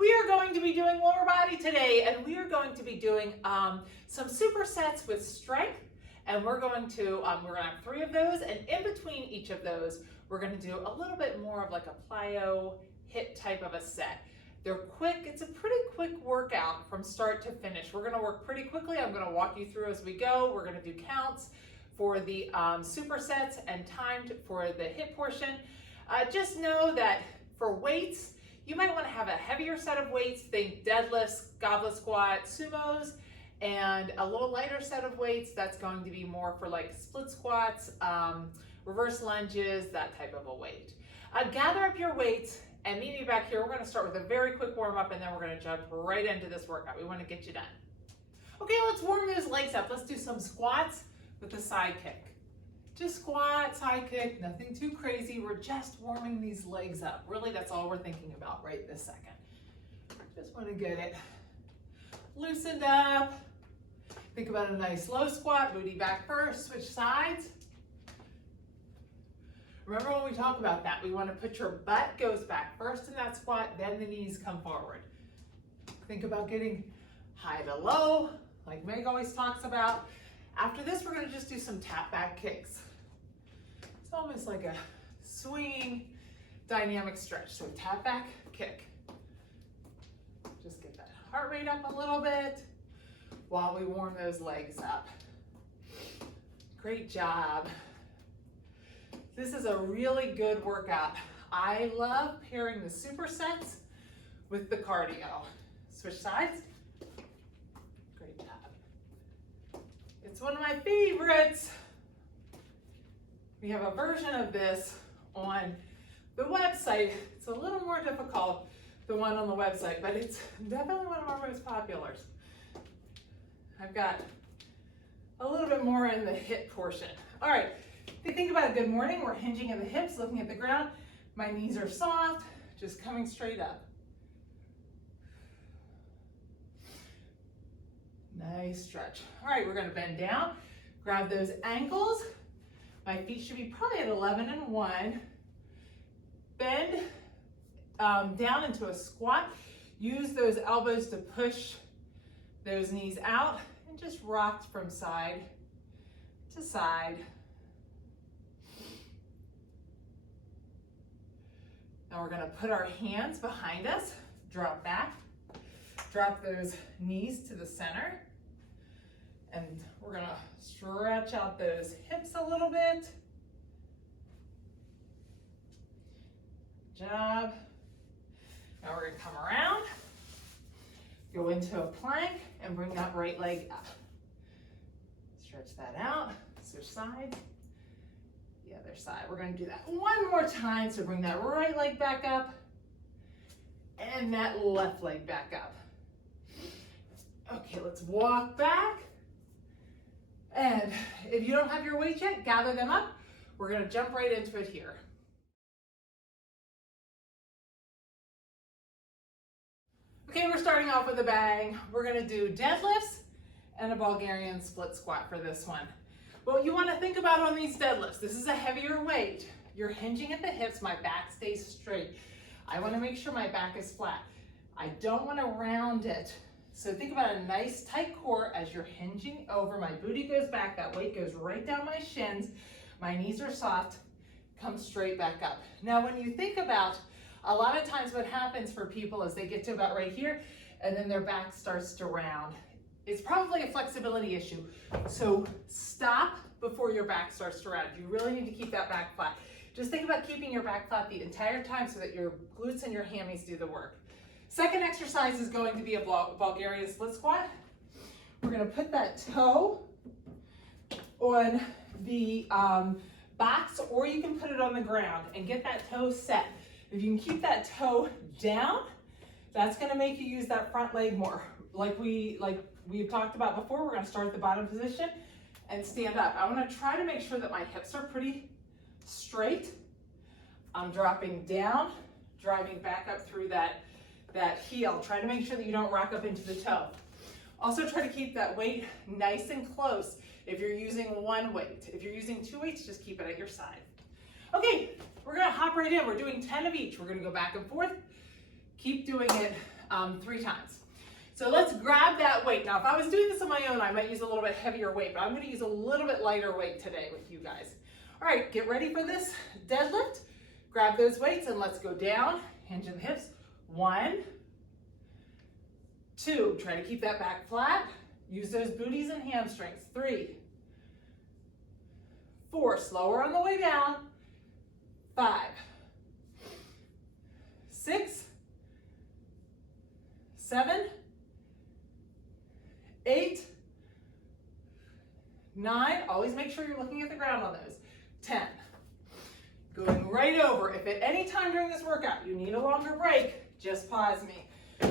We are going to be doing lower body today, and we are going to be doing some supersets with strength, and we're going to have 3 of those, and in between each of those, we're going to do a little bit more of like a plyo HIIT type of a set. They're quick. It's a pretty quick workout from start to finish. We're going to work pretty quickly. I'm going to walk you through as we go. We're going to do counts for the supersets and timed for the HIIT portion. Just know that for weights, you might want to have a heavier set of weights. Think deadlifts, goblet squat, sumos, and a little lighter set of weights. That's going to be more for like split squats, reverse lunges, that type of a weight. Gather up your weights and meet me back here. We're going to start with a very quick warm up, and then we're going to jump right into this workout. We want to get you done. Okay, let's warm those legs up. Let's do some squats with a side kick. Just squat, side kick, nothing too crazy. We're just warming these legs up. Really, that's all we're thinking about right this second. Just want to get it loosened up. Think about a nice low squat, booty back first, switch sides. Remember when we talk about that, we want to put your butt goes back first in that squat, then the knees come forward. Think about getting high to low, like Meg always talks about. After this, we're going to just do some tap back kicks. It's almost like a swinging dynamic stretch. So tap back, kick. Just get that heart rate up a little bit while we warm those legs up. Great job. This is a really good workout. I love pairing the supersets with the cardio. Switch sides. Great job. It's one of my favorites. We have a version of this on the website. It's a little more difficult than one on the website, but it's definitely one of our most populars. I've got a little bit more in the HIIT portion. All right, if you think about a good morning, we're hinging in the hips, looking at the ground. My knees are soft, just coming straight up. Nice stretch. All right, we're gonna bend down, grab those ankles. My feet should be probably at 11 and 1. Bend down into a squat. Use those elbows to push those knees out and just rock from side to side. Now we're gonna put our hands behind us, drop back, drop those knees to the center. And we're gonna stretch out those hips a little bit. Good job. Now we're gonna come around, go into a plank, and bring that right leg up. Stretch that out, switch sides. The other side. We're gonna do that one more time. So bring that right leg back up, and that left leg back up. Okay, let's walk back. And if you don't have your weights yet, gather them up. We're going to jump right into it here. Okay, we're starting off with a bang. We're going to do deadlifts and a Bulgarian split squat for this one. What you want to think about on these deadlifts, this is a heavier weight. You're hinging at the hips, my back stays straight. I want to make sure my back is flat. I don't want to round it. So think about a nice tight core as you're hinging over. My booty goes back, that weight goes right down my shins. My knees are soft, come straight back up. Now when you think about, a lot of times what happens for people is they get to about right here and then their back starts to round. It's probably a flexibility issue. So stop before your back starts to round. You really need to keep that back flat. Just think about keeping your back flat the entire time so that your glutes and your hammies do the work. Second exercise is going to be a Bulgarian split squat. We're going to put that toe on the box, or you can put it on the ground and get that toe set. If you can keep that toe down, that's going to make you use that front leg more. Like we've talked about before, we're going to start at the bottom position and stand up. I want to try to make sure that my hips are pretty straight. I'm dropping down, driving back up through that heel. Try to make sure that you don't rock up into the toe. Also try to keep that weight nice and close if you're using one weight. If you're using 2 weights, just keep it at your side. Okay, we're gonna hop right in. We're doing 10 of each. We're gonna go back and forth. Keep doing it 3 times. So let's grab that weight. Now, if I was doing this on my own, I might use a little bit heavier weight, but I'm going to use a little bit lighter weight today with you guys. All right, get ready for this deadlift. Grab those weights and let's go down, hinge in the hips. 1, 2, try to keep that back flat. Use those booties and hamstrings. 3, 4, slower on the way down. 5, 6, 7, 8, 9, always make sure you're looking at the ground on those. 10. Going right over. If at any time during this workout you need a longer break, just pause me.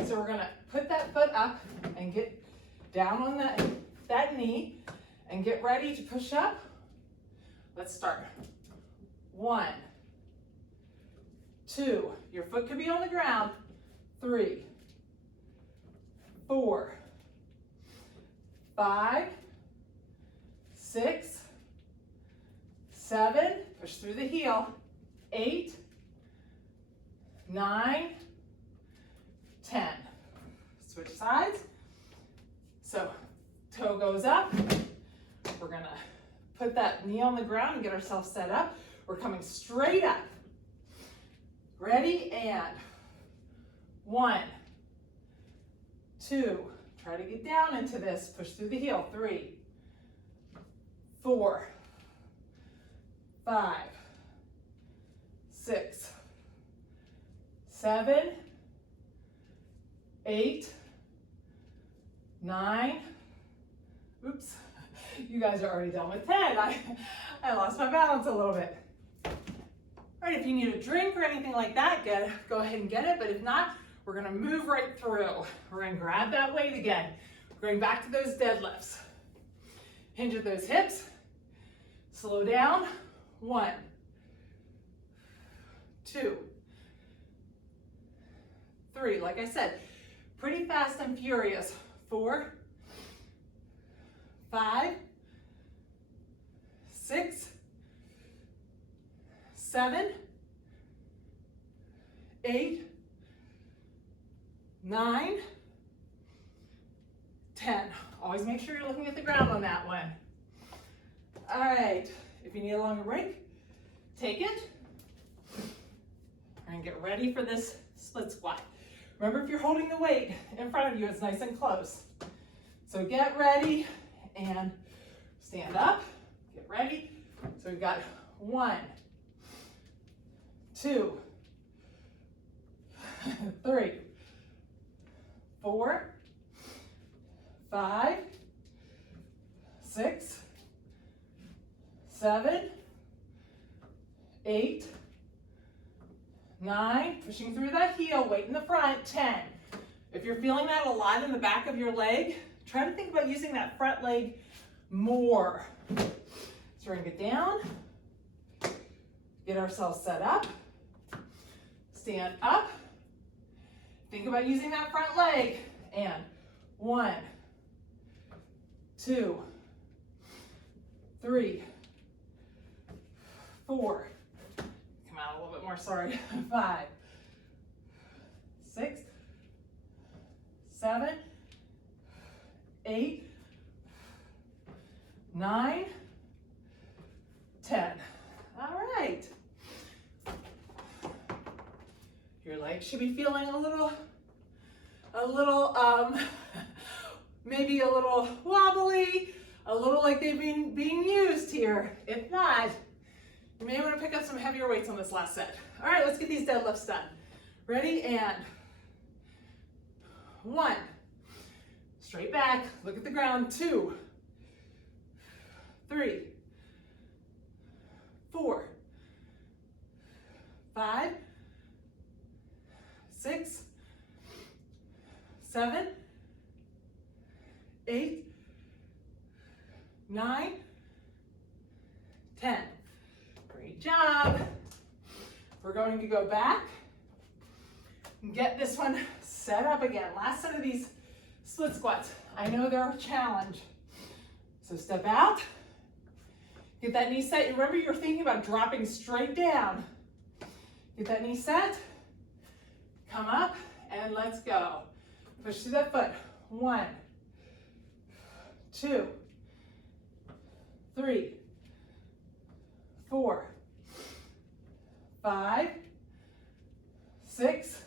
So we're going to put that foot up and get down on that knee and get ready to push up. Let's start. 1, 2, your foot could be on the ground. 3, 4, 5, 6, 7, push through the heel. 8, 9, 10. Switch sides. So toe goes up. We're gonna put that knee on the ground and get ourselves set up. We're coming straight up. Ready, and 1, 2, try to get down into this, push through the heel. 3, 4, 5, 6, 7, 8, 9, oops, you guys are already done with 10. I lost my balance a little bit. All right, if you need a drink or anything like that, go ahead and get it, but if not, we're gonna move right through. We're gonna grab that weight again. We're going back to those deadlifts. Hinge at those hips, slow down. 1, 2, 3, like I said, pretty fast and furious. 4, 5, 6, 7, 8, 9, 10. Always make sure you're looking at the ground on that one. All right, if you need a longer break, take it. And get ready for this split squat. Remember, if you're holding the weight in front of you, it's nice and close. So get ready and stand up. Get ready. So we've got 1, 2, 3, 4, 5, 6, 7, 8, 9, pushing through that heel, weight in the front. 10. If you're feeling that a lot in the back of your leg, try to think about using that front leg more. So we're gonna get down, get ourselves set up, stand up, think about using that front leg, and 1, 2, 3, 4, come out a little bit more, sorry, 5, 6, 7, 8, 9, 10. All right. Your legs should be feeling a little, maybe a little wobbly, a little like they've been being used here. If not, you may want to pick up some heavier weights on this last set. All right, let's get these deadlifts done. Ready, and 1, straight back, look at the ground. 2, 3, 4, 5, 6, 7, 8, 9, 10. Great job. We're going to go back and get this one set up again. Last set of these split squats. I know they're a challenge. So step out, get that knee set. Remember, you're thinking about dropping straight down. Get that knee set, come up, and let's go. Push through that foot. 1, 2, 3, 4, 5, 6,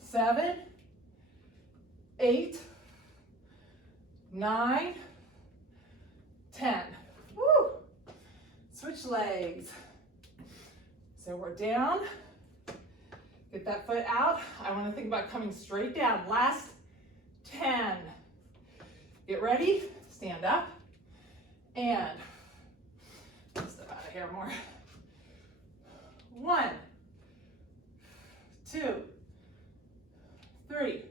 7, 8, 9, 10. Woo! Switch legs. So we're down. Get that foot out. I want to think about coming straight down. Last 10. Get ready. Stand up. And step out of here more. 1, 2, 3,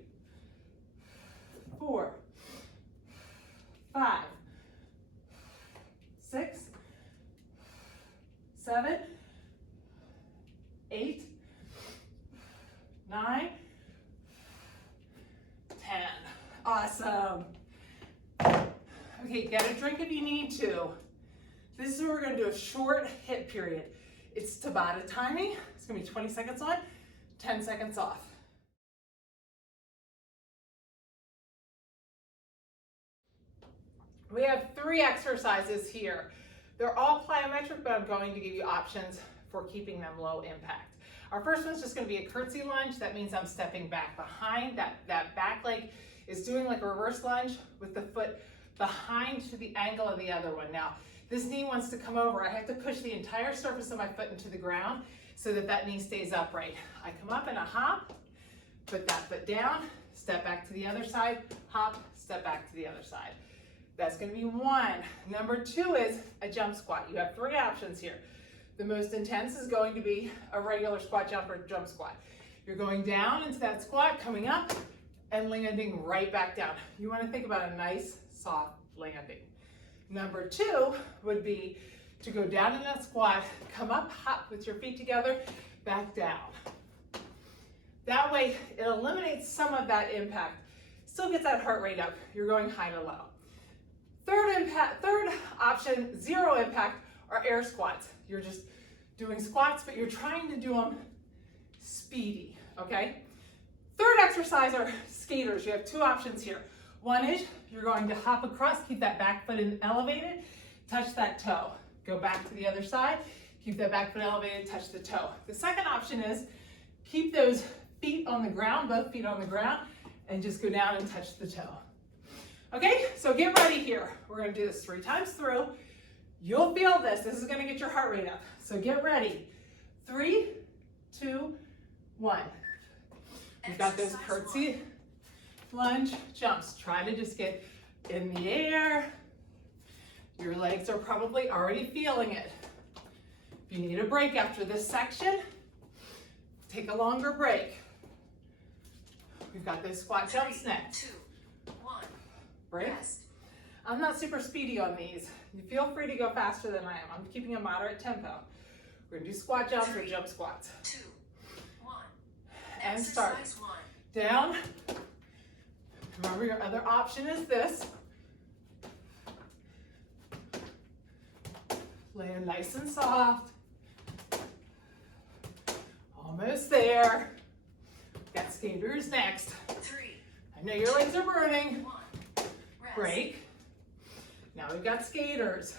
4, 5, 6, 7, 8, 9, 10. Awesome. Okay, get a drink if you need to. This is where we're going to do a short HIIT period. It's Tabata timing. It's going to be 20 seconds on, 10 seconds off. We have 3 exercises here. They're all plyometric, but I'm going to give you options for keeping them low impact. Our first one's just going to be a curtsy lunge. That means I'm stepping back behind. That back leg is doing like a reverse lunge with the foot behind to the angle of the other one. Now, this knee wants to come over. I have to push the entire surface of my foot into the ground so that that knee stays upright. I come up in a hop, put that foot down, step back to the other side, hop, step back to the other side. That's going to be 1. Number 2 is a jump squat. You have 3 options here. The most intense is going to be a regular squat jump or jump squat. You're going down into that squat, coming up, and landing right back down. You want to think about a nice, soft landing. Number 2 would be to go down in that squat, come up, hop with your feet together, back down. That way, it eliminates some of that impact. Still gets that heart rate up. You're going high to low. Third option, 0 impact, are air squats. You're just doing squats, but you're trying to do them speedy, okay? Third exercise are skaters. You have 2 options here. One is you're going to hop across, keep that back foot elevated, touch that toe. Go back to the other side, keep that back foot elevated, touch the toe. The second option is keep those feet on the ground, both feet on the ground, and just go down and touch the toe. Okay, so get ready here. We're gonna do this 3 times through. You'll feel this. This is gonna get your heart rate up. So get ready. 3, 2, 1. We've got those curtsy lunge jumps. Try to just get in the air. Your legs are probably already feeling it. If you need a break after this section, take a longer break. We've got those squat jumps next. 2, 1. Break. Rest. I'm not super speedy on these. You feel free to go faster than I am. I'm keeping a moderate tempo. We're gonna do squat jumps or jump squats. 2, 1. And start. Exercise 1. Down. Remember, your other option is this. Land nice and soft. Almost there. Got skaters next. 3. I know your legs are burning. 1. Rest. Break. Now we've got skaters.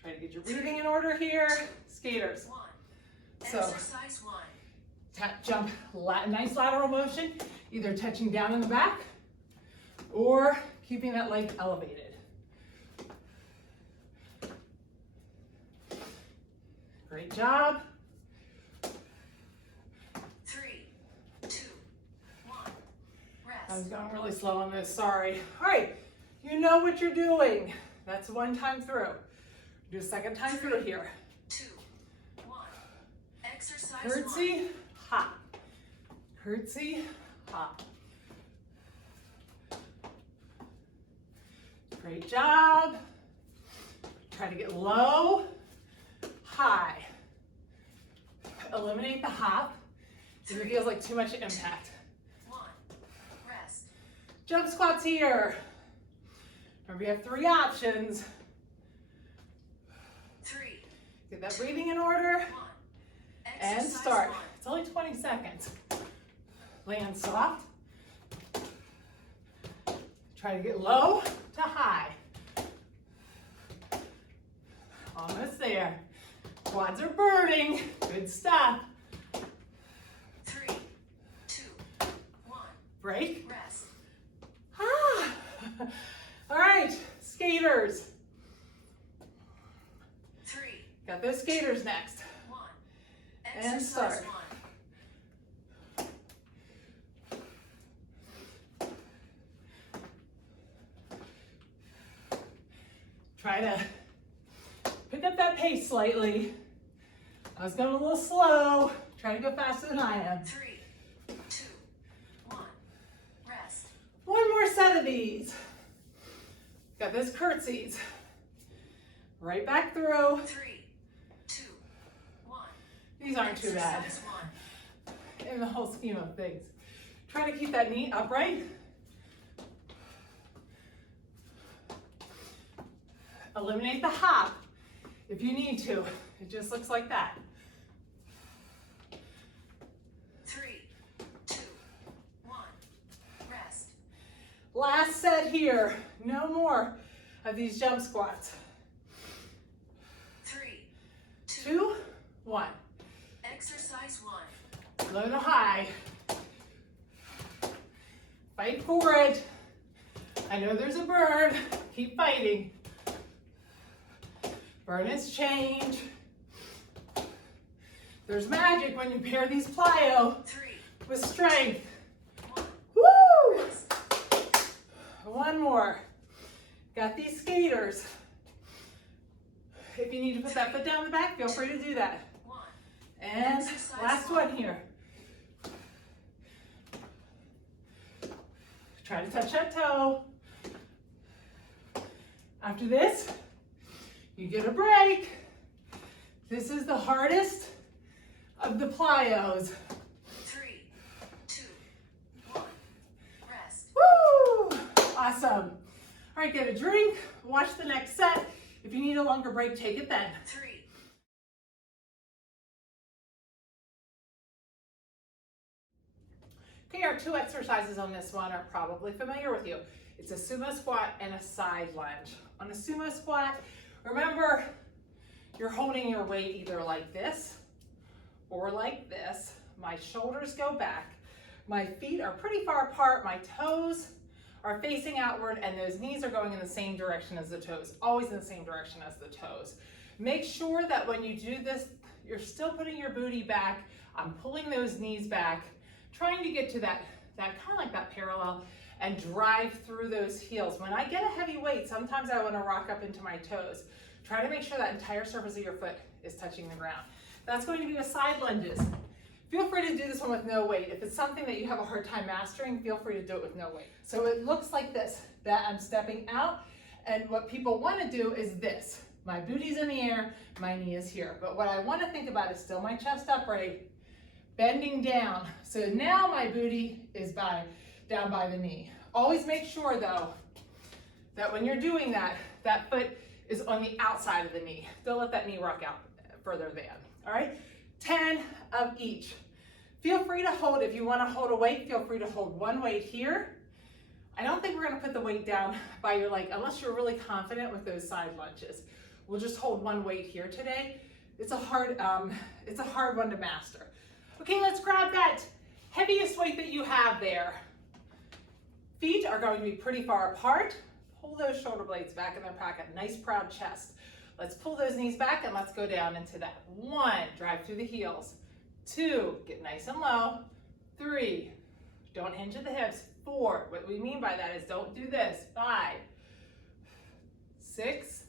Try to get your breathing in order here. Skaters. 1. So, Exercise 1. jump, nice lateral motion, either touching down in the back or keeping that leg elevated. Great job. 3, 2, 1. Rest. I was going really slow on this, sorry. All right, you know what you're doing. That's 1 time through. Do a 2nd time through here. 2, 1. Exercise 1. Curtsy, hop. Curtsy, hop. Great job. Try to get low, high. Eliminate the hop if it feels like too much impact. 1. Rest. Jump squats here. Remember, you have 3 options. 3. Get that breathing in order. 1. And Exercise start. 1. It's only 20 seconds. Land soft. Try to get low to high. Almost there. Quads are burning. Good stuff. 3, 2, 1. Break. Rest. Ah. All right, skaters. 3, Got those skaters next. 1. And Exercise start. 1. Try to pick up that pace slightly. I was going a little slow. Try to go faster than I am. 3, 2, 1. Rest. One more set of these. Got those curtsies. Right back through. 3, 2, 1. These aren't too bad Exercise 1. in the whole scheme of things. Try to keep that knee upright. Eliminate the hop if you need to. It just looks like that. 3, 2, 1. Rest. Last set here. No more of these jump squats. 3, 2, 1. Exercise 1. Low to high. Fight for it. I know there's a burn. Keep fighting. Burn is change. There's magic when you pair these plyo 3, with strength. 1. Woo! Rest. One more. Got these skaters. If you need to put that foot down the back, feel free to do that. 1. And Exercise last one here. Try to touch that toe. After this, you get a break. This is the hardest of the plyos. 3, 2, 1. Rest. Woo! Awesome. All right, get a drink, watch the next set. If you need a longer break, take it then. 3, Okay, our two exercises on this one are probably familiar with you. It's a sumo squat and a side lunge. On a sumo squat, remember, you're holding your weight either like this or like this. My shoulders go back. My feet are pretty far apart. My toes are facing outward and those knees are going in the same direction as the toes, always in the same direction as the toes. Make sure that when you do this, you're still putting your booty back. I'm pulling those knees back, trying to get to that kind of like that parallel and drive through those heels. When I get a heavy weight, sometimes I want to rock up into my toes. Try to make sure that entire surface of your foot is touching the ground. That's going to be with side lunges. Feel free to do this one with no weight. If it's something that you have a hard time mastering, feel free to do it with no weight. So it looks like this, that I'm stepping out, and what people want to do is this. My booty's in the air, my knee is here. But what I want to think about is still my chest upright, bending down. So now my booty is down by the knee. Always make sure though, that when you're doing that, that foot is on the outside of the knee. Don't let that knee rock out further than, all right? 10 of each. Feel free to hold, if you want to hold a weight, feel free to hold one weight here. I don't think we're going to put the weight down by your leg unless you're really confident with those side lunges. We'll just hold one weight here today. It's a hard one to master. Okay, let's grab that heaviest weight that you have there. Feet are going to be pretty far apart. Pull those shoulder blades back in their pocket. Nice proud chest. Let's pull those knees back and let's go down into that. 1, drive through the heels. 2, get nice and low. 3, don't hinge at the hips. 4, what we mean by that is don't do this. 5, 6,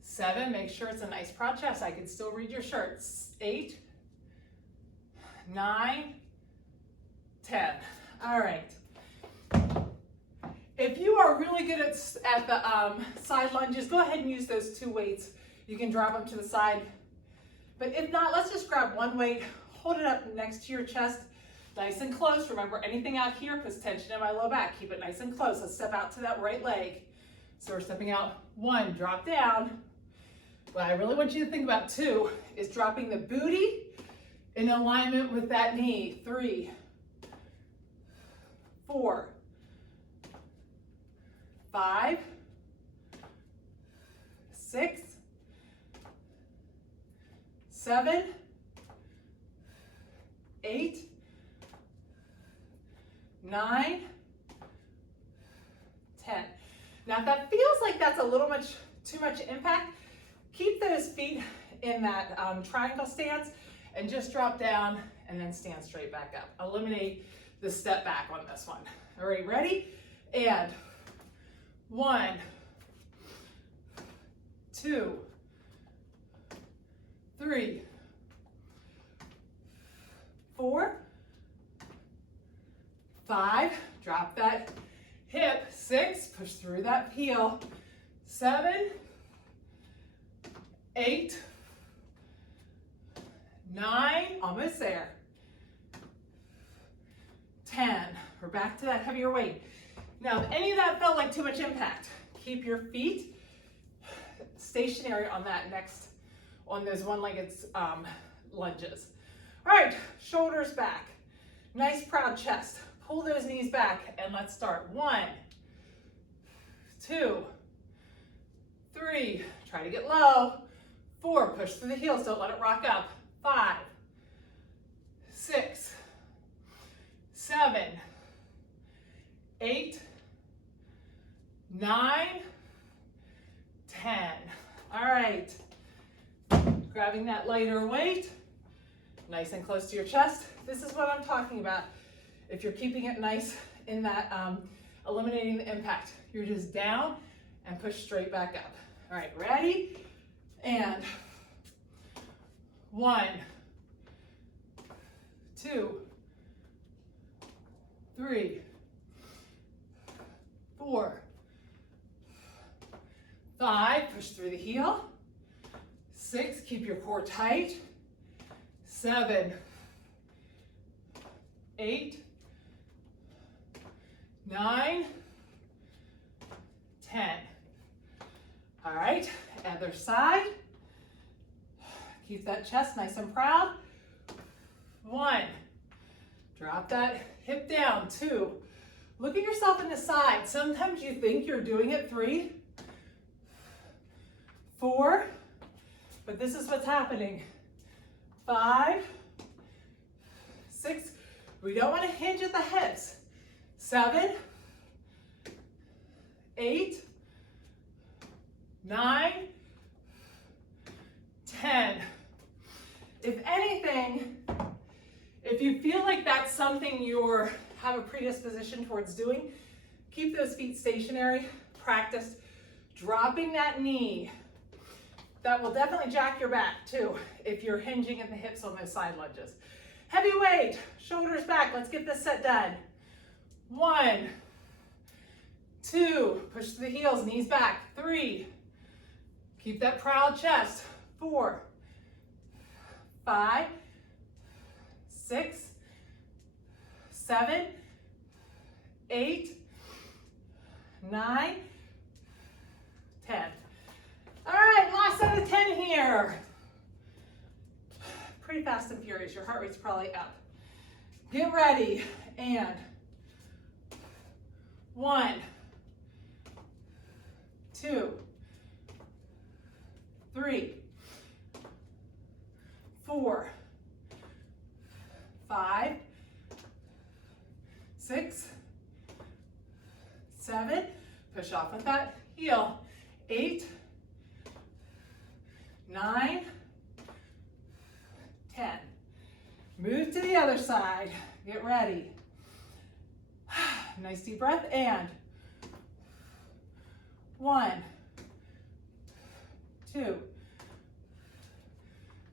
7, make sure it's a nice proud chest. I can still read your shirt. 8, 9, 10. All right. If you are really good at the side lunges, go ahead and use those 2 weights. You can drop them to the side. But if not, let's just grab one weight, hold it up next to your chest, nice and close. Remember, anything out here puts tension in my low back. Keep it nice and close. Let's step out to that right leg. So we're stepping out. 1, drop down. What I really want you to think about too is dropping the booty in alignment with that knee. 3, 4, 5, 6, 7, 8, 9, 10. Now if that feels like that's a little too much impact, keep those feet in that triangle stance and just drop down and then stand straight back up. Eliminate the step back on this one. All right, ready? And 1, 2, 3, 4, 5, drop that hip. 6, push through that heel. 7, 8, 9, almost there. 10, we're back to that heavier weight. Now, if any of that felt like too much impact, keep your feet stationary on those one-legged lunges. All right, shoulders back. Nice proud chest. Pull those knees back and let's start. 1, 2, 3, try to get low. 4, push through the heels, don't let it rock up. 5, 6, 7, 8, 9, 10. All right, grabbing that lighter weight, nice and close to your chest. This is what I'm talking about. If you're keeping it nice in that, eliminating the impact, you're just down and push straight back up. All right, ready? And 1, 2, 3, 4, 5, push through the heel. 6, keep your core tight. 7, 8, 9, 10. All right, other side. Keep that chest nice and proud. 1, drop that hip down. 2, look at yourself in the side. Sometimes you think you're doing it. 3, 4, but this is what's happening. 5, 6, we don't want to hinge at the hips. 7, 8, 9, 10. If anything, if you feel like that's something you have a predisposition towards doing, keep those feet stationary. Practice dropping that knee. That will definitely jack your back too if you're hinging at the hips on those side lunges. Heavy weight, shoulders back. Let's get this set done. 1, 2, push through the heels, knees back. 3, keep that proud chest. 4, 5, 6, 7, 8, 9, 10. All right, last set of 10 here. Pretty fast and furious. Your heart rate's probably up. Get ready. And 1, 2, 3, 4, 5, 6, 7, push off with that heel. 8, 9, 10. Move to the other side. Get ready. Nice deep breath. And 1, 2,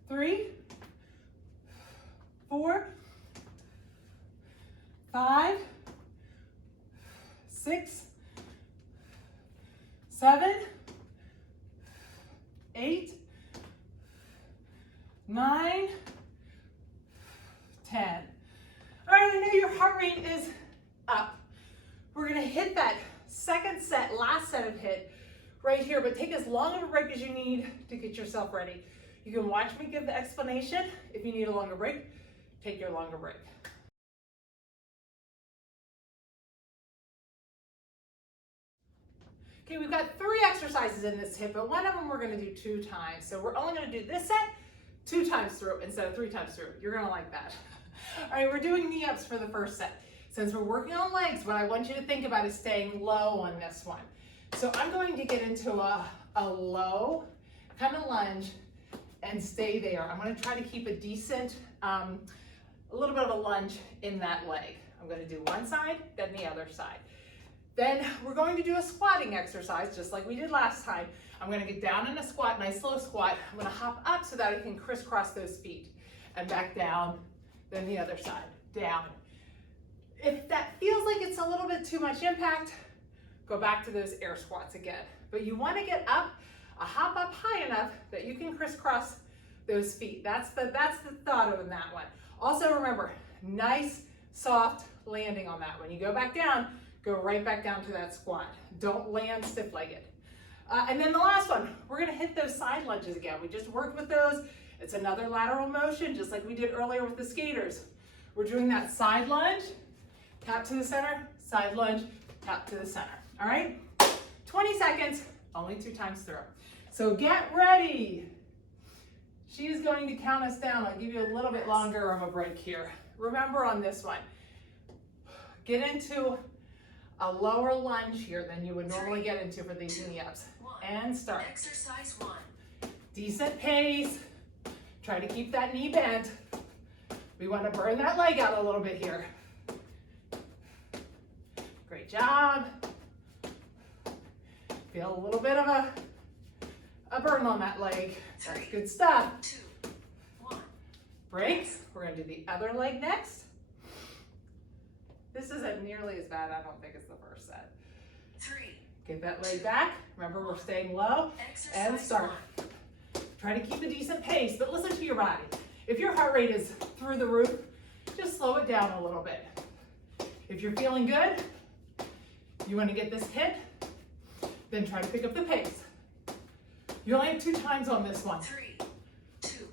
3, 4, 5, 6, 7, 8, 9, 10. All right, I know your heart rate is up. We're gonna hit that second set, last set of HIIT. right here, but take as long of a break as you need to get yourself ready. You can watch me give the explanation. If you need a longer break, take your longer break. Okay, we've got 3 exercises in this HIIT, but one of them we're gonna do 2 times. So we're only gonna do this set 2 times through instead of 3 times through. You're gonna like that. All right, we're doing knee ups for the first set. Since we're working on legs, what I want you to think about is staying low on this one. So I'm going to get into a low kind of lunge and stay there. I'm gonna try to keep a decent, a little bit of a lunge in that leg. I'm gonna do one side, then the other side. Then we're going to do a squatting exercise, just like we did last time. I'm gonna get down in a squat, nice slow squat. I'm gonna hop up so that I can crisscross those feet and back down, then the other side, down. If that feels like it's a little bit too much impact, go back to those air squats again. But you wanna get up, hop up high enough that you can crisscross those feet. That's the thought of that one. Also remember, nice, soft landing on that. When you go back down, go right back down to that squat. Don't land stiff-legged. And then the last one, we're gonna hit those side lunges again. We just worked with those. It's another lateral motion, just like we did earlier with the skaters. We're doing that side lunge, tap to the center, side lunge, tap to the center. All right? 20 seconds, only 2 times through. So get ready. She's going to count us down. I'll give you a little bit longer of a break here. Remember on this one, get into a lower lunge here than you would normally get into for these knee ups. And start. Exercise 1. Decent pace. Try to keep that knee bent. We want to burn that leg out a little bit here. Great job. Feel a little bit of a burn on that leg. That's good stuff. 2, 1. Break. We're going to do the other leg next. This isn't nearly as bad, I don't think, as the first set. 3. Get that leg back. Remember, we're staying low. And start. 1. Try to keep a decent pace, but listen to your body. If your heart rate is through the roof, just slow it down a little bit. If you're feeling good, you want to get this hit, then try to pick up the pace. You only have 2 times on this one. 3, 2,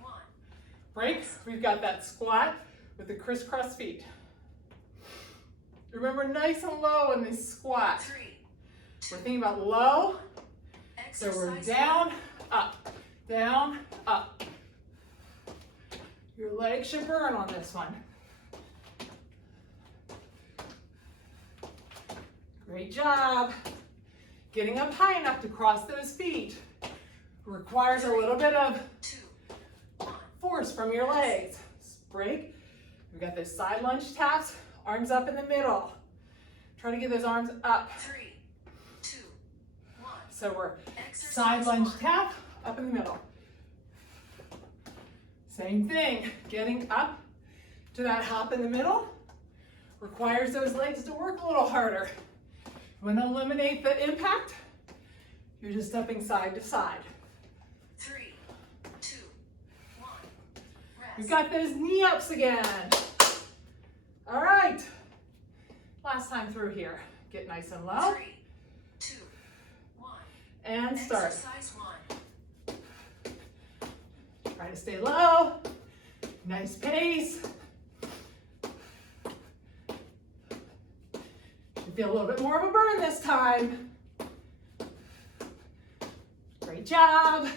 1. Break. We've got that squat with the crisscross feet. Remember, nice and low in this squat. 3, 2, We're thinking about low, so we're exercise down, up, down, up. Your legs should burn on this one. Great job. Getting up high enough to cross those feet requires a little bit of 2, 1. force from your legs. Break. We've got those side lunge taps, arms up in the middle. Try to get those arms up. 3, 2, 1. So we're Exercise side lunge 1. tap, up in the middle. Same thing, getting up to that hop in the middle requires those legs to work a little harder. You want to eliminate the impact, you're just stepping side to side. 3, 2, 1. Rest. We've got those knee ups again. All right, last time through here. Get nice and low 3, 2, 1. and start. Exercise 1. Try to stay low, nice pace. Should feel a little bit more of a burn this time. Great job.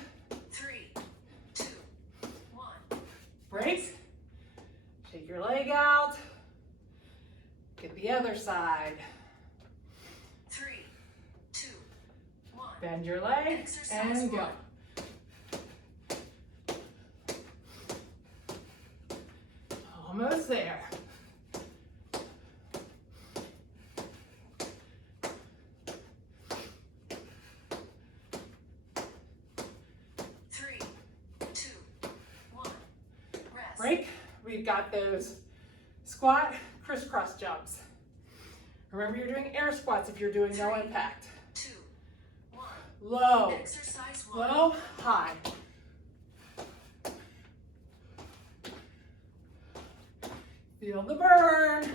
3, 2, 1. Break. Shake your leg out. Get the other side. 3, 2, 1. Bend your leg Exercise and go. 1. Almost there. Three, 2, 1. Rest. Break. We've got those squat crisscross jumps. Remember, you're doing air squats if you're doing no 3, impact. 2, 1. Low, Exercise 1. low, high. Feel the burn.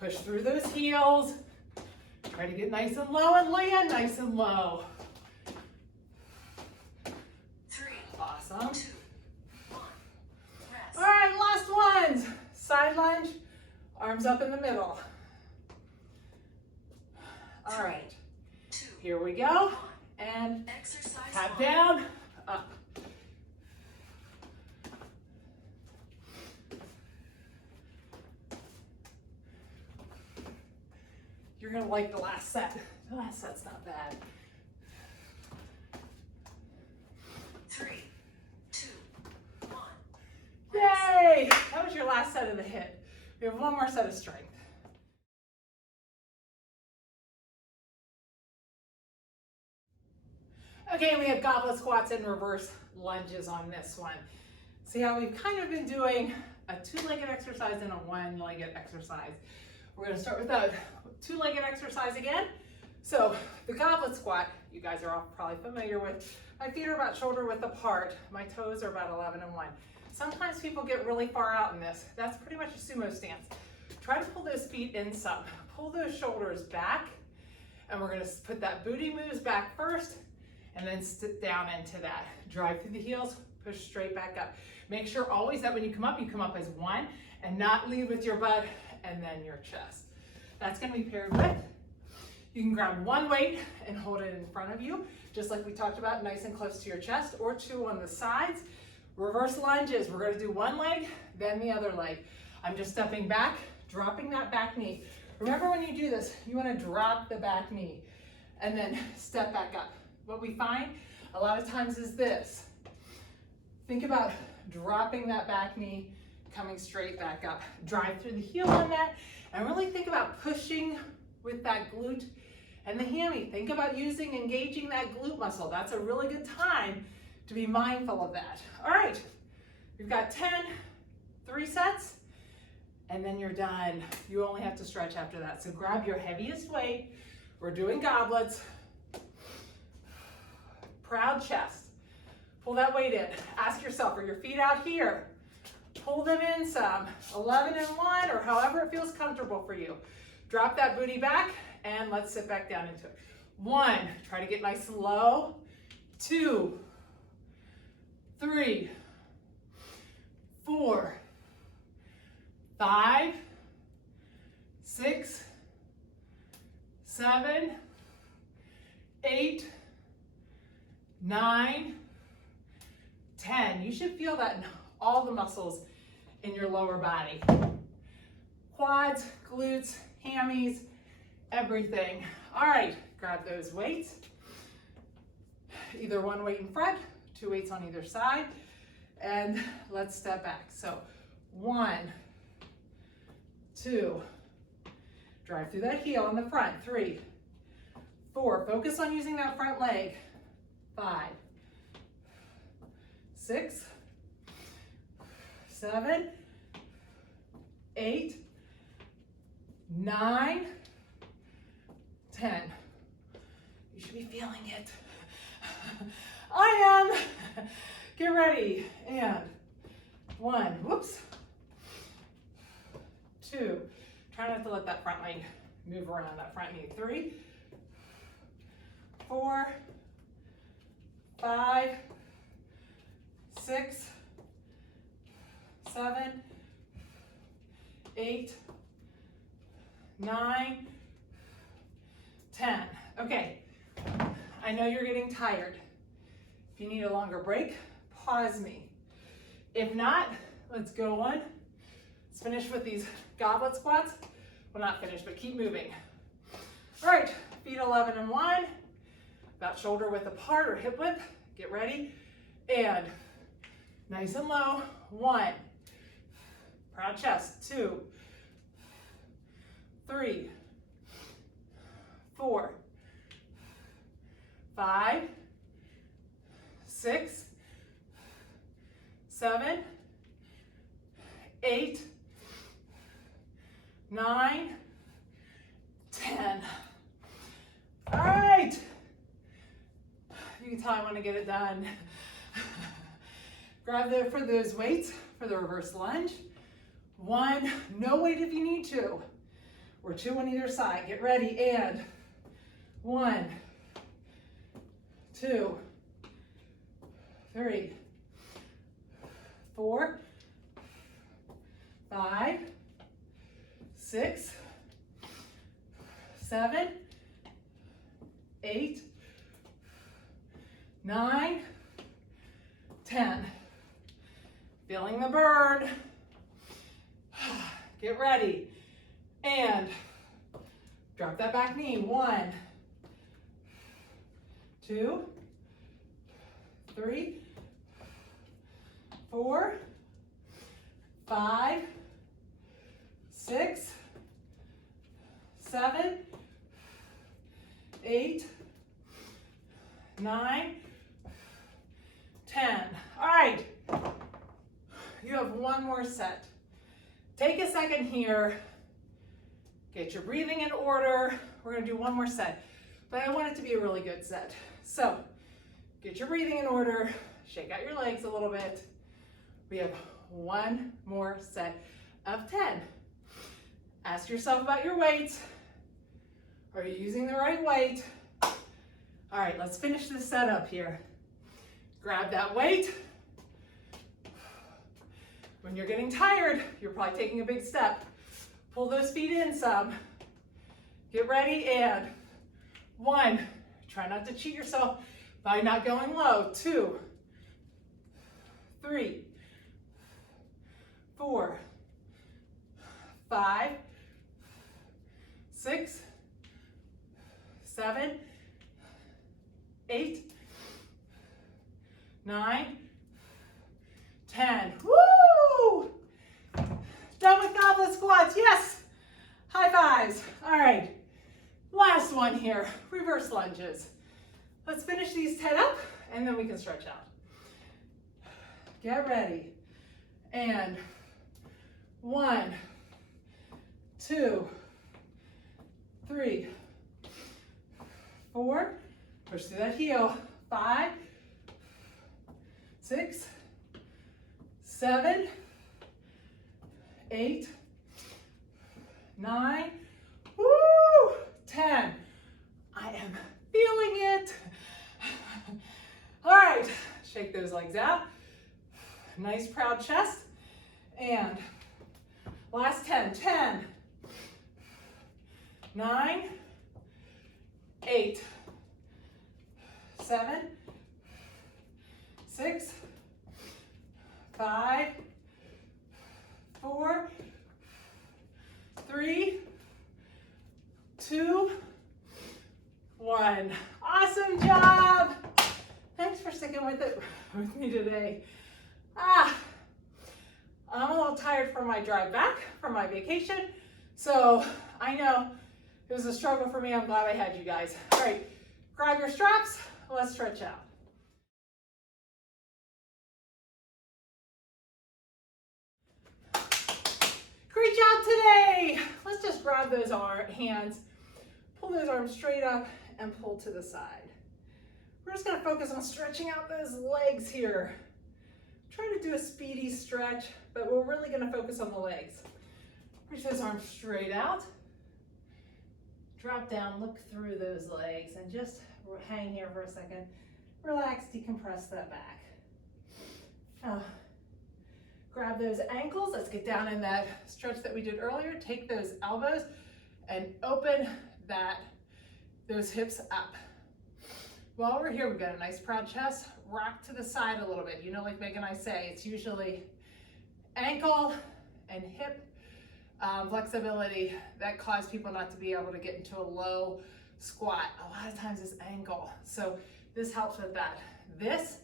Push through those heels. Try to get nice and low and land nice and low. 3, Awesome. 2, 1. Rest. All right, last ones. Side lunge, arms up in the middle. All right, 2, here we go. 1. And Exercise tap 1. down, up. You're gonna like the last set. The last set's not bad. 3, 2, 1. Yay! That was your last set of the HIIT. We have one more set of strength. Okay, we have goblet squats and reverse lunges on this one. See how we've kind of been doing a two-legged exercise and a one-legged exercise. We're gonna start with a two-legged exercise again. So the goblet squat, you guys are all probably familiar with. My feet are about shoulder width apart. My toes are about 11 and 1. Sometimes people get really far out in this. That's pretty much a sumo stance. Try to pull those feet in some. Pull those shoulders back, and we're gonna put that booty moves back first, and then sit down into that. Drive through the heels, push straight back up. Make sure always that when you come up as one, and not lead with your butt and then your chest. That's gonna be paired with, you can grab one weight and hold it in front of you, just like we talked about, nice and close to your chest, or two on the sides. Reverse lunges, we're gonna do one leg, then the other leg. I'm just stepping back, dropping that back knee. Remember when you do this, you wanna drop the back knee and then step back up. What we find a lot of times is this. Think about dropping that back knee, coming straight back up. Drive through the heel on that, and really think about pushing with that glute and the hammy. Think about engaging that glute muscle. That's a really good time to be mindful of that. All right, we've got 10, 3 sets, and then you're done. You only have to stretch after that. So grab your heaviest weight. We're doing goblets. Proud chest. Pull that weight in. Ask yourself, are your feet out here? Pull them in some. 11 and 1, or however it feels comfortable for you. Drop that booty back, and let's sit back down into it. 1, try to get nice and low. 2, 3, 4, 5, 6, 7, 8, 9, 10. You should feel that in all the muscles in your lower body. Quads, glutes, hammies, everything. All right, grab those weights. Either one weight in front, 2 weights on either side, and let's step back. So 1, 2, drive through that heel in the front. 3, 4, focus on using that front leg. 5, 6, 7, 8, 9, 10. You should be feeling it. I am. Get ready. And 1, whoops. 2, try not to let that front leg move around that front knee. 3, 4, 5, 6, 7, 8, 9, 10. Okay, I know you're getting tired. If you need a longer break, pause me. If not, let's go on. Let's finish with these goblet squats. Well, not finish, but keep moving. All right, feet 11 and 1, about shoulder width apart or hip width. Get ready, and nice and low. 1, proud chest. 2, 3, 4, 5, 6, 7, 8, 9, 10. All right. You can tell I want to get it done. Grab there for those weights for the reverse lunge. 1, no weight if you need to, or 2 on either side. Get ready, and 1, 2, 3, 4, 5, 6, 7, 8, 9, 10. Feeling the burn. Get ready. And drop that back knee. 1, 2, 3, 4, 5, 6, 7, 8, 9, 10. All right, you have one more set. Take a second here, get your breathing in order. We're gonna do one more set, but I want it to be a really good set. So get your breathing in order, shake out your legs a little bit. We have one more set of 10. Ask yourself about your weights. Are you using the right weight? All right, let's finish this set up here. Grab that weight. When you're getting tired, you're probably taking a big step. Pull those feet in some. Get ready, and 1, try not to cheat yourself by not going low. 2, 3, 4, 5, 6, 7, 8, 9, 10. Woo! Done with goblet squats. Yes! High fives. All right. Last one here. Reverse lunges. Let's finish these 10 up, and then we can stretch out. Get ready. And 1, 2, 3, 4. Push through that heel. 5, 6, 7, 8, 9, woo, 10. I am feeling it. All right, shake those legs out. Nice proud chest. And last 10, 10, 9, 8, 7, 6, 5, 4, 3, 2, 1. Awesome job. Thanks for sticking with it with me today. I'm a little tired from my drive back from my vacation, so I know it was a struggle for me. I'm glad I had you guys. All right, grab your straps. Let's stretch out. Great job today. Let's just grab those hands, pull those arms straight up and pull to the side. We're just gonna focus on stretching out those legs here. Try to do a speedy stretch, but we're really gonna focus on the legs. Reach those arms straight out. Drop down, look through those legs, and just hang here for a second. Relax, decompress that back. Grab those ankles. Let's get down in that stretch that we did earlier. Take those elbows and open those hips up. While we're here, we've got a nice proud chest. Rock to the side a little bit. You know, like Meg and I say, it's usually ankle and hip flexibility that cause people not to be able to get into a low squat. A lot of times it's ankle. So this helps with that. This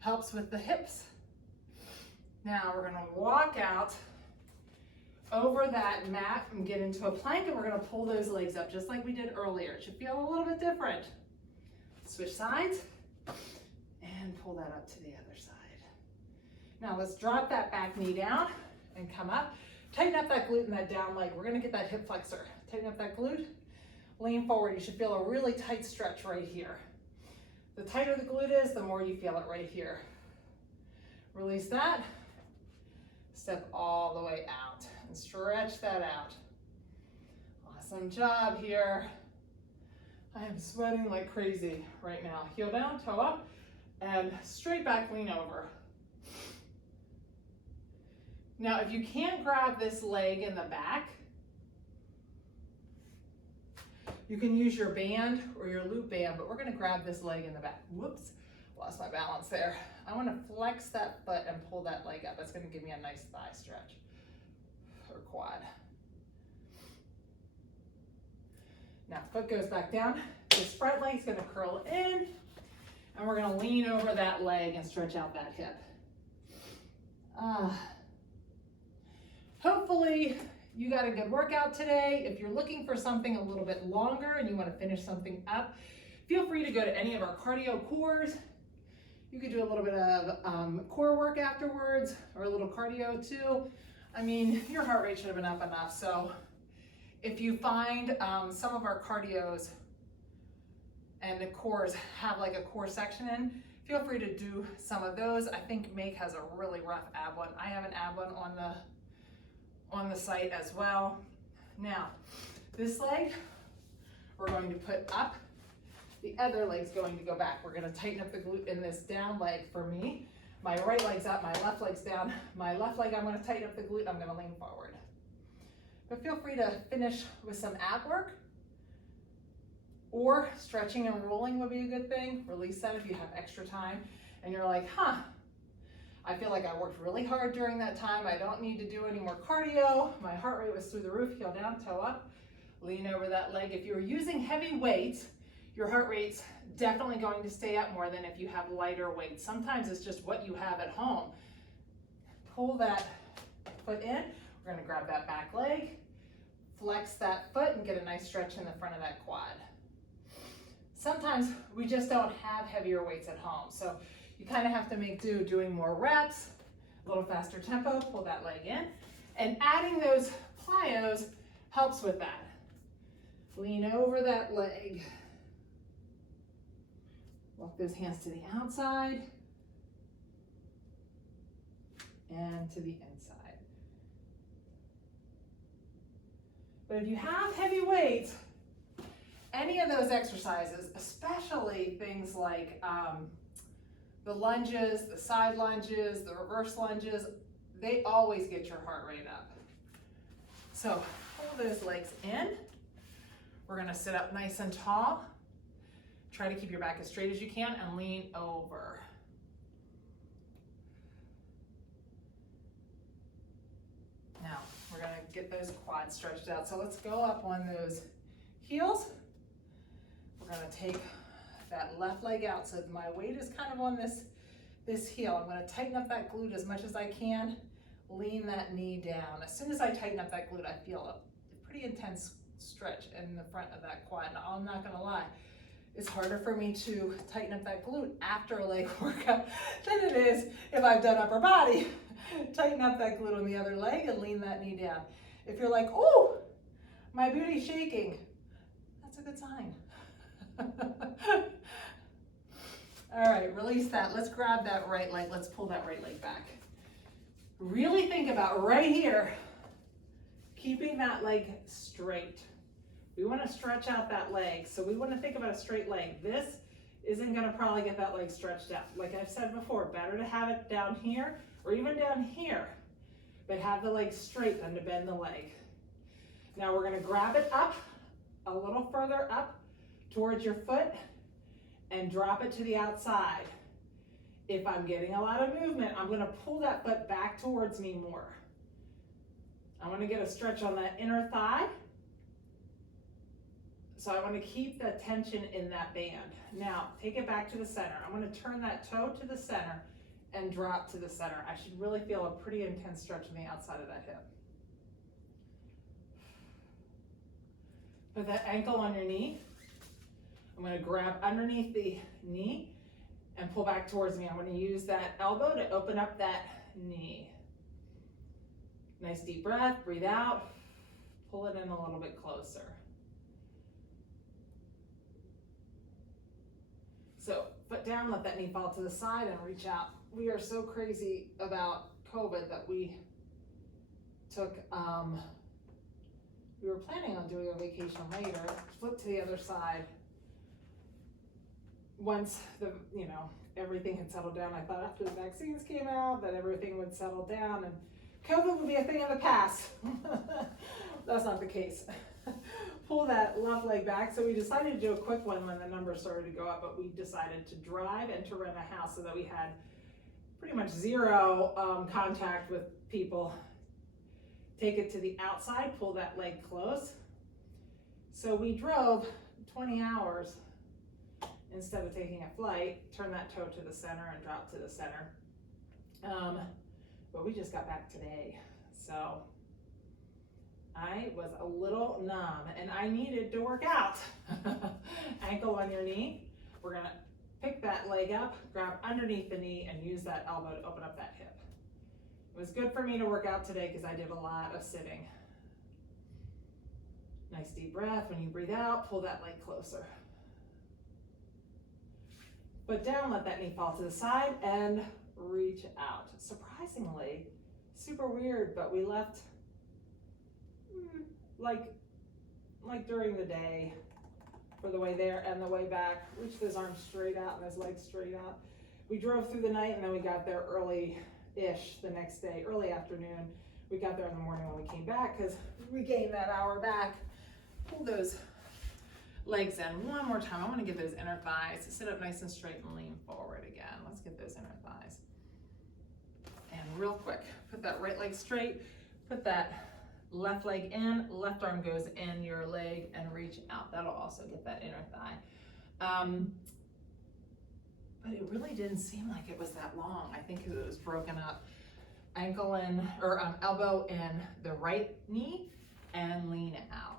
helps with the hips. Now we're gonna walk out over that mat and get into a plank, and we're gonna pull those legs up just like we did earlier. It should feel a little bit different. Switch sides and pull that up to the other side. Now let's drop that back knee down and come up. Tighten up that glute and that down leg. We're gonna get that hip flexor. Tighten up that glute, lean forward. You should feel a really tight stretch right here. The tighter the glute is, the more you feel it right here. Release that. Step all the way out and stretch that out. Awesome job here. I am sweating like crazy right now. Heel down, toe up, and straight back, lean over. Now, if you can't grab this leg in the back, you can use your band or your loop band, but we're gonna grab this leg in the back. Whoops, lost my balance there. I wanna flex that foot and pull that leg up. That's gonna give me a nice thigh stretch or quad. Now, foot goes back down. This front leg's gonna curl in, and we're gonna lean over that leg and stretch out that hip. Hopefully, you got a good workout today. If you're looking for something a little bit longer and you want to finish something up, feel free to go to any of our cardio cores. You could do a little bit of core work afterwards, or a little cardio too. I mean, your heart rate should have been up enough. So if you find some of our cardios and the cores have like a core section in, feel free to do some of those. I think Meg has a really rough ab one. I have an ab one on the site as well. Now, this leg, we're going to put up. The other leg's going to go back. We're gonna tighten up the glute in this down leg for me. My right leg's up, my left leg's down. My left leg, I'm gonna tighten up the glute, I'm gonna lean forward. But feel free to finish with some ab work, or stretching and rolling would be a good thing. Release that if you have extra time and you're like, I feel like I worked really hard during that time. I don't need to do any more cardio. My heart rate was through the roof. Heel down, toe up, lean over that leg. If you're using heavy weights, your heart rate's definitely going to stay up more than if you have lighter weights. Sometimes it's just what you have at home. Pull that foot in. We're gonna grab that back leg, flex that foot, and get a nice stretch in the front of that quad. Sometimes we just don't have heavier weights at home. So you kind of have to make do doing more reps, a little faster tempo, pull that leg in. And adding those plyos helps with that. Lean over that leg. Walk those hands to the outside and to the inside. But if you have heavy weights, any of those exercises, especially things like the lunges, the side lunges, the reverse lunges, they always get your heart rate up. So pull those legs in. We're gonna sit up nice and tall. Try to keep your back as straight as you can and lean over. Now, we're gonna get those quads stretched out. So let's go up on those heels. We're gonna take that left leg out. So my weight is kind of on this heel. I'm gonna tighten up that glute as much as I can. Lean that knee down. As soon as I tighten up that glute, I feel a pretty intense stretch in the front of that quad. Now, I'm not gonna lie. It's harder for me to tighten up that glute after a leg workout than it is if I've done upper body. Tighten up that glute on the other leg and lean that knee down. If you're like, oh, my booty's shaking, that's a good sign. All right, release that. Let's grab that right leg. Let's pull that right leg back. Really think about right here, keeping that leg straight. We want to stretch out that leg, so we want to think about a straight leg. This isn't going to probably get that leg stretched out. Like I've said before, better to have it down here or even down here, but have the leg straight than to bend the leg. Now we're going to grab it up, a little further up towards your foot and drop it to the outside. If I'm getting a lot of movement, I'm going to pull that foot back towards me more. I want to get a stretch on that inner thigh. So I want to keep the tension in that band. Now, take it back to the center. I'm going to turn that toe to the center and drop to the center. I should really feel a pretty intense stretch on the outside of that hip. Put that ankle on your knee. I'm going to grab underneath the knee and pull back towards me. I'm going to use that elbow to open up that knee. Nice deep breath, breathe out, pull it in a little bit closer. So foot down, let that knee fall to the side and reach out. We are so crazy about COVID that we took, we were planning on doing a vacation later, flip to the other side, once everything had settled down, I thought after the vaccines came out that everything would settle down and COVID would be a thing of the past. That's not the case. Pull that left leg back. So we decided to do a quick one when the numbers started to go up, but we decided to drive and to rent a house so that we had pretty much zero contact with people. Take it to the outside, pull that leg close. So we drove 20 hours instead of taking a flight, turn that toe to the center and drop to the center. But we just got back today. So I was a little numb and I needed to work out. Ankle on your knee. We're gonna pick that leg up, grab underneath the knee and use that elbow to open up that hip. It was good for me to work out today because I did a lot of sitting. Nice deep breath. When you breathe out, pull that leg closer. Foot down, let that knee fall to the side and reach out. Surprisingly, super weird, but we left like during the day for the way there and the way back. Reached his arms straight out and his legs straight out. We drove through the night and then we got there early-ish the next day, early afternoon. We got there in the morning when we came back because we gained that hour back. Pull those legs in one more time. I want to get those inner thighs. Sit up nice and straight and lean forward again. Let's get those inner thighs. And real quick, put that right leg straight, put that left leg in, left arm goes in your leg and reach out. That'll also get that inner thigh. But it really didn't seem like it was that long. I think it was broken up. Ankle in, or elbow in the right knee and lean out.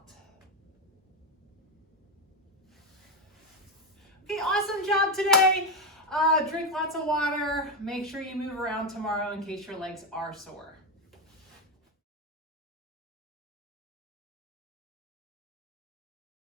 Okay, awesome job today. Drink lots of water. Make sure you move around tomorrow in case your legs are sore.